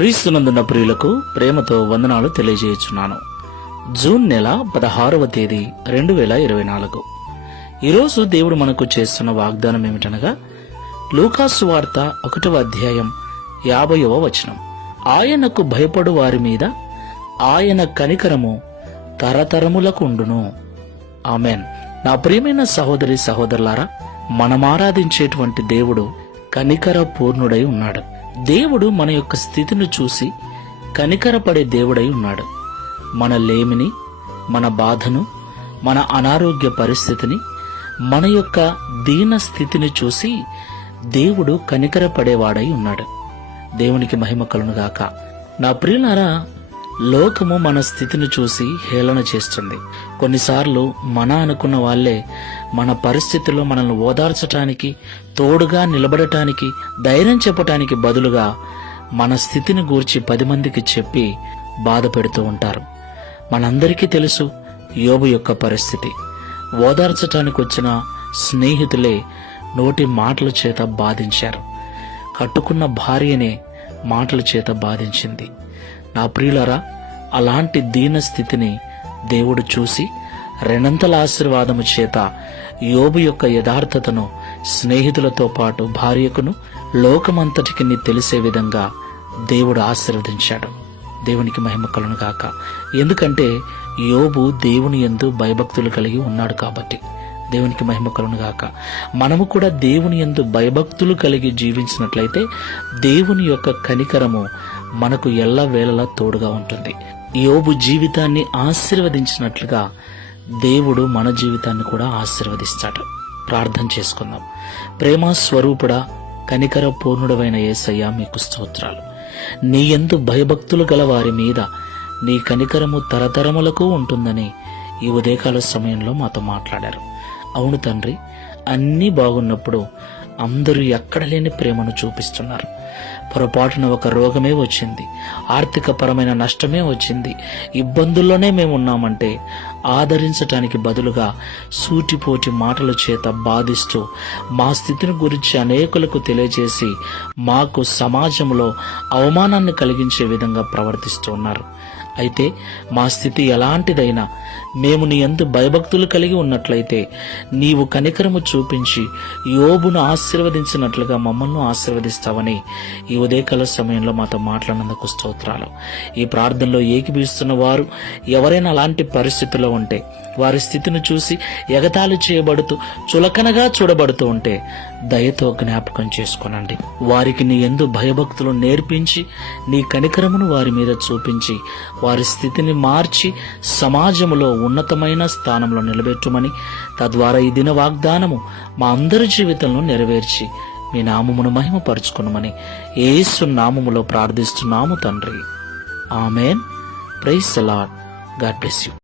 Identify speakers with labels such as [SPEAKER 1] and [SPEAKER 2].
[SPEAKER 1] క్రీస్తునందున్న ప్రియులకు ప్రేమతో వందనాలు తెలియజేయుచున్నాను. జూన్ నెల పదహారవ తేదీ రెండు వేల ఇరవై నాలుగు. ఈరోజు దేవుడు మనకు చేస్తున్న వాగ్దానం ఏమిటనగా లూకాసు వార్త ఒకటవ అధ్యాయం యాభైవ వచనం. ఆయనకు భయపడు వారి మీద ఆయన కనికరము తరతరములకు ఉండును. ఆమెన్. నా ప్రియమైన సహోదరి సహోదరులారా మనం ఆరాధించేటువంటి దేవుడు కనికర పూర్ణుడై ఉన్నాడు. దేవుడు మన యొక్క స్థితిని చూసి కనికరపడే దేవుడై ఉన్నాడు. మన లేమిని మన బాధను మన అనారోగ్య పరిస్థితిని మన యొక్క దీన స్థితిని చూసి దేవుడు కనికరపడేవాడై ఉన్నాడు. దేవునికి మహిమ కలునుగాక నా ప్రియులారా లోకము మన స్థితిని చూసి హేళన చేస్తుంది. కొన్నిసార్లు మన అనుకున్న వాళ్ళే మన పరిస్థితుల్లో మనల్ని ఓదార్చటానికి తోడుగా నిలబడటానికి ధైర్యం చెప్పటానికి బదులుగా మన స్థితిని గూర్చి పది మందికి చెప్పి బాధ పెడుతూ ఉంటారు. మనందరికీ తెలుసు యోబు యొక్క పరిస్థితి. ఓదార్చటానికి వచ్చిన స్నేహితులే నోటి మాటల చేత బాధించారు. కట్టుకున్న భార్యనే మాటల చేత బాధించింది. నా ప్రియులరా అలాంటి దీన స్థితిని దేవుడు చూసి రెండంతల ఆశీర్వాదము చేత యోబు యొక్క యథార్థతను స్నేహితులతో పాటు భార్యకును లోకమంతటికి తెలిసే విధంగా దేవుడు ఆశీర్వదించాడు. దేవునికి మహిమ కలును గాక ఎందుకంటే యోబు దేవుని ఎందు భయభక్తులు కలిగి ఉన్నాడు కాబట్టి. దేవునికి మహిమ కలును మనము కూడా దేవుని ఎందు భయభక్తులు కలిగి జీవించినట్లయితే దేవుని యొక్క కనికరము మనకు ఎల్ల వేళలా తోడుగా ఉంటుంది. యోబు జీవితాన్ని ఆశీర్వదించినట్లుగా దేవుడు మన జీవితాన్ని కూడా ఆశీర్వదిస్తాడు. ప్రార్థన చేసుకుందాం. ప్రేమ స్వరూపుడా కనికర పూర్ణుడమైన యేసయ్య మీకు స్తోత్రాలు. నీ ఎందు భయభక్తులు గల వారి మీద నీ కనికరము తరతరములకు ఉంటుందని ఈ ఉదయకాల సమయంలో మాతో మాట్లాడారు. అవును తండ్రి అన్నీ బాగున్నప్పుడు అందరూ ఎక్కడ లేని ప్రేమను చూపిస్తున్నారు. పొరపాటున ఒక రోగమే వచ్చింది ఆర్థిక పరమైన నష్టమే వచ్చింది. ఇబ్బందుల్లోనే మేము ఉన్నామంటే ఆదరించటానికి బదులుగా సూటిపోటి మాటల చేత బాధిస్తూ మా స్థితిని గురించి అనేకులకు తెలియజేసి మాకు సమాజంలో అవమానాన్ని కలిగించే విధంగా ప్రవర్తిస్తున్నారు అయితే మా స్థితి ఎలాంటిదైనా మేము నీ ఎందు భయభక్తులు కలిగి ఉన్నట్లయితే నీవు కనికరము చూపించి యోబును ఆశీర్వదించినట్లుగా మమ్మల్ని ఆశీర్వదిస్తావని ఈ ఉదయకాల సమయంలో మాతో మాట్లాడినందుకు స్తోత్రాలు. ఈ ప్రార్థనలో ఏకీభిస్తున్న వారు ఎవరైనా అలాంటి పరిస్థితుల్లో ఉంటే వారి స్థితిని చూసి ఎగతాళి చేయబడుతూ చులకనగా చూడబడుతూ ఉంటే దయతో జ్ఞాపకం చేసుకోనండి. వారికి నీ ఎందు భయభక్తులు నేర్పించి నీ కనికరమును వారి మీద చూపించి వారి స్థితిని మార్చి సమాజంలో ఉన్నతమైన స్థానంలో నిలబెట్టుమని తద్వారా ఈ దిన వాగ్దానము మా అందరి జీవితంలో నెరవేర్చి మీ నామమును మహిమపరుచుకునమని ఏసు నామములో ప్రార్థిస్తున్నాము తండ్రి. Amen. Praise the Lord God bless you.